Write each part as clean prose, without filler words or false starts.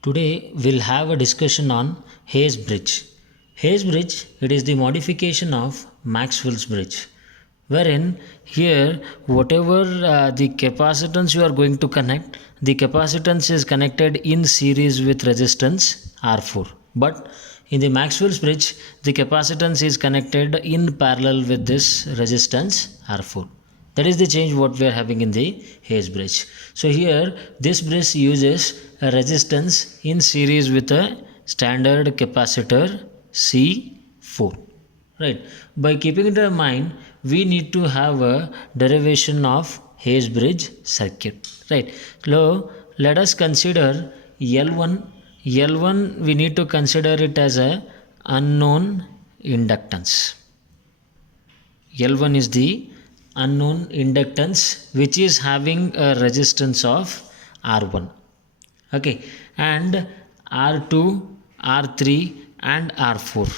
Today we'll have a discussion on Hayes bridge. Hayes bridge, it is the modification of Maxwell's bridge, wherein here whatever the capacitance you are going to connect, the capacitance is connected in series with resistance R4. But in the Maxwell's bridge, the capacitance is connected in parallel with this resistance R4. That is the change what we are having in the Hayes bridge. So here this bridge uses a resistance in series with a standard capacitor C4. Right. By keeping it in mind, we need to have a derivation of Hayes bridge circuit. Right. So let us consider L1. L1 we need to consider it as a unknown inductance. L1 is the unknown inductance which is having a resistance of R1. Okay, and R2, R3 and R4.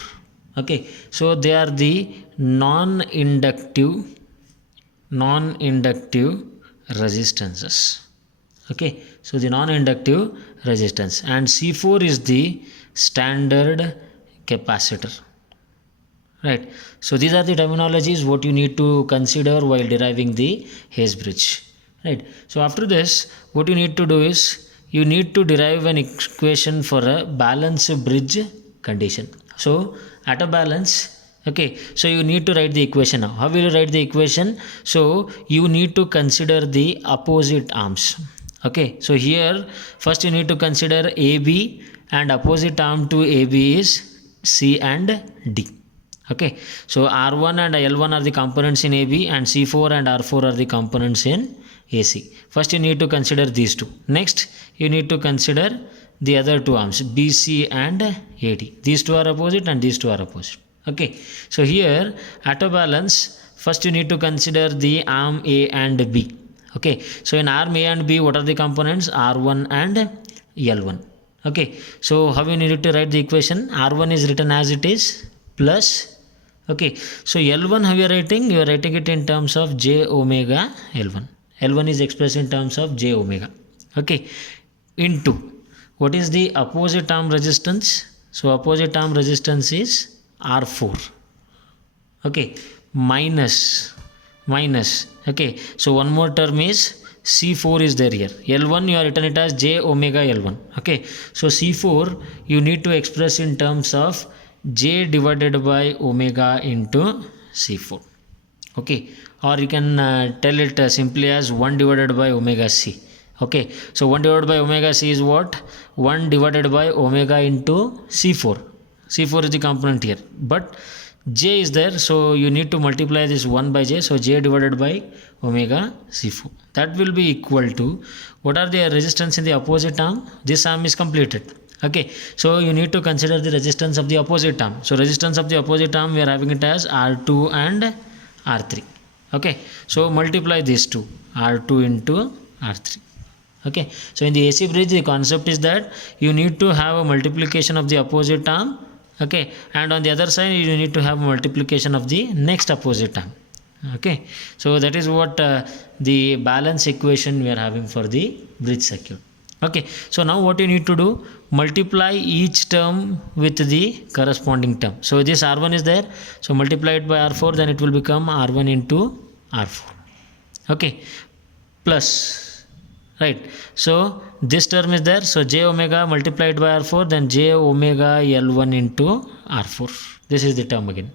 Okay, so they are the non-inductive resistances. Okay, so the non-inductive resistance, and C4 is the standard capacitor. Right, so these are the terminologies what you need to consider while deriving the Hayes bridge. Right, so after this what you need to do is you need to derive an equation for a balanced bridge condition. So at a balance, okay, so you need to write the equation now. How will you write the equation? So you need to consider the opposite arms. Okay, so here first you need to consider AB, and opposite arm to AB is C and D. Okay, so R1 and L1 are the components in AB, and C4 and R4 are the components in AC. First you need to consider these two. Next you need to consider the other two arms BC and AD. These two are opposite and these two are opposite. Okay, so here at a balance, first you need to consider the arm A and B. Okay, so in arm A and B, what are the components? R1 and L1. Okay, so how you need to write the equation? R1 is written as it is plus, okay, so L1 how you are writing? You are writing it in terms of j omega L1. L1 is expressed in terms of j omega. Okay, into what is the opposite arm resistance? So opposite arm resistance is R4. Okay, minus, okay, so one more term is C4 is there here. L1 you are written it as j omega L1. Okay, so C4 you need to express in terms of j divided by omega into C4. Okay, or you can tell it simply as 1 divided by omega C. Okay, so 1 divided by omega C is what? 1 divided by omega into C4. C4 is the component here, but j is there, so you need to multiply this 1 by j, so j divided by omega C4. That will be equal to, what are the resistance in the opposite arm? This arm is completed. Okay, so you need to consider the resistance of the opposite arm. So resistance of the opposite arm we are having it as R2 and R3. Okay, so multiply these two, R2 into R3. Okay, so in the AC bridge the concept is that you need to have a multiplication of the opposite arm. Okay, and on the other side you need to have multiplication of the next opposite arm. Okay, so that is what the balance equation we are having for the bridge circuit. Okay, so now what you need to do, multiply each term with the corresponding term. So this R1 is there, so multiply it by R4, then it will become R1 into R4. Okay, plus, right, so this term is there, so j omega multiplied by R4, then j omega L1 into R4. This is the term again.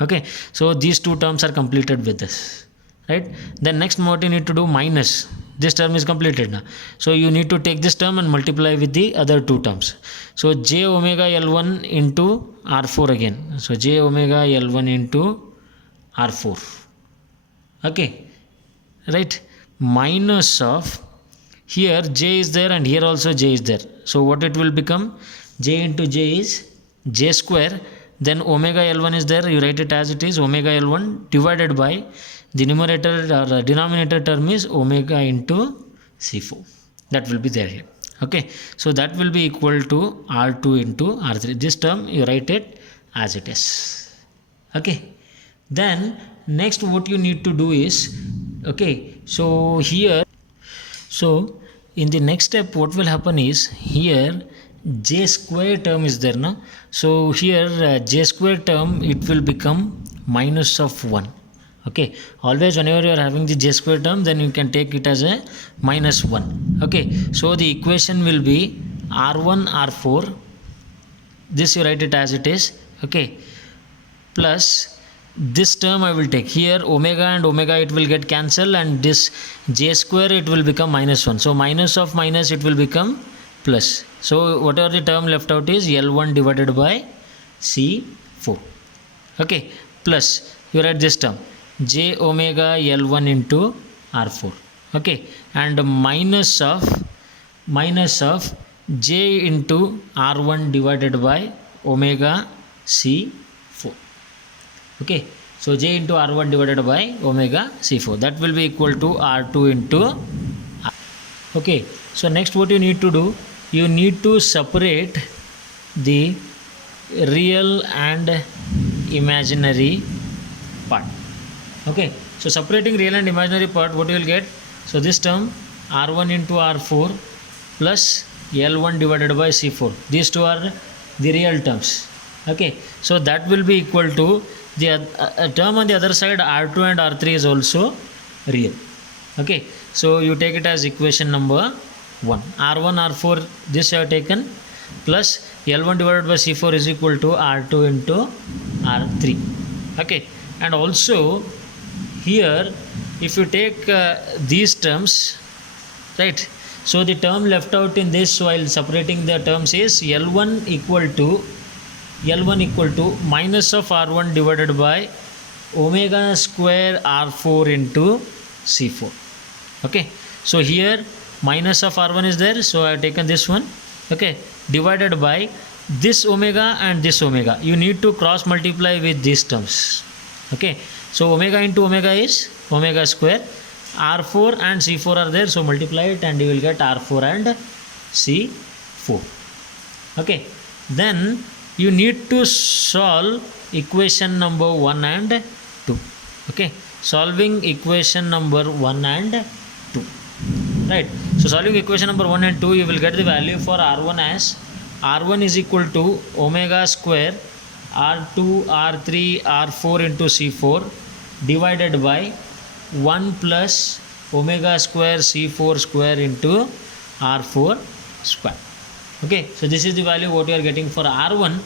Okay, so these two terms are completed with this, right? Then next what you need to do, minus, this term is completed now, so you need to take this term and multiply with the other two terms. So j omega L1 into R4 again, so j omega L1 into R4. Okay, right, minus of, here j is there and here also j is there, so what it will become, j into j is j square, then omega L1 is there, you write it as it is, omega L1 divided by the numerator or denominator term is omega into C4. That will be there here. Okay, so that will be equal to R2 into R3. This term you write it as it is. Okay, then next what you need to do is, okay, so here, so in the next step what will happen is here j square term is there now. So here j square term it will become minus of 1. Okay, always whenever you are having the j square term, then you can take it as a minus 1. Okay, so the equation will be r1 r4, this you write it as it is, okay, plus this term I will take here, omega and omega it will get cancelled, and this j square it will become minus 1. So minus of minus it will become plus. So whatever the term left out is L1 divided by C4. Okay, plus you write this term j omega L1 into R4. Okay, and minus of j into R1 divided by omega C4. Okay, so j into R1 divided by omega C4, that will be equal to R2 into R. Okay, so next what you need to do, you need to separate the real and imaginary part. Okay, so separating real and imaginary part, what you will get, so this term R1 into R4 plus L1 divided by C4, these two are the real terms. Okay, so that will be equal to the term on the other side R2 and R3 is also real. Okay, so you take it as equation number 1, R1 R4 this you have taken, plus L1 divided by C4 is equal to R2 into R3. Okay, and also here if you take these terms, right, so the term left out in this while separating the terms is L1 equal to minus of R1 divided by omega square R4 into C4. Okay, so here minus of R1 is there, so I have taken this one, okay, divided by this omega and this omega, you need to cross multiply with these terms. Okay, so omega into omega is omega square, R4 and C4 are there, so multiply it and you will get R4 and C4. Okay, then you need to solve equation number 1 and 2. Okay, solving equation number 1 and 2, right. So solving equation number 1 and 2, you will get the value for R1 as R1 is equal to omega square R2 R3 R4 into C4 divided by 1 plus omega square C4 square into R4 square. Okay, so this is the value what you are getting for R1,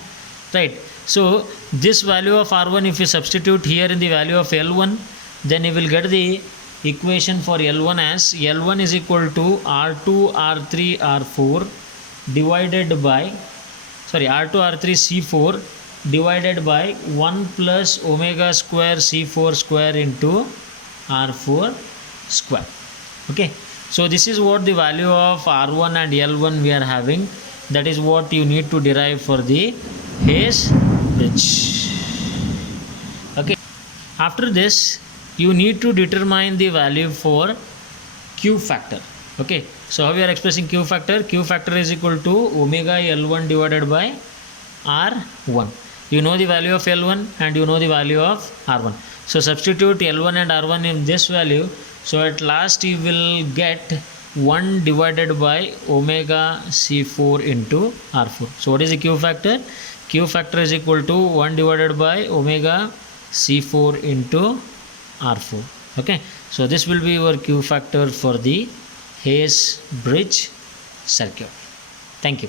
right. So this value of R1 if you substitute here in the value of L1, then you will get the equation for L1 as L1 is equal to R2 R3 R4 divided by R2 R3 C4 divided by 1 plus omega square C4 square into R4 square. Okay, so this is what the value of R1 and L1 we are having, that is what you need to derive for the Hayes bridge. Okay, after this you need to determine the value for Q factor. Okay, so how we are expressing Q factor? Q factor is equal to omega L1 divided by R1. You know the value of L1 and you know the value of R1. So substitute L1 and R1 in this value. So at last you will get 1 divided by omega C4 into R4. So what is the Q factor? Q factor is equal to 1 divided by omega C4 into R4. Okay, so this will be your Q factor for the Hayes bridge circuit. Thank you.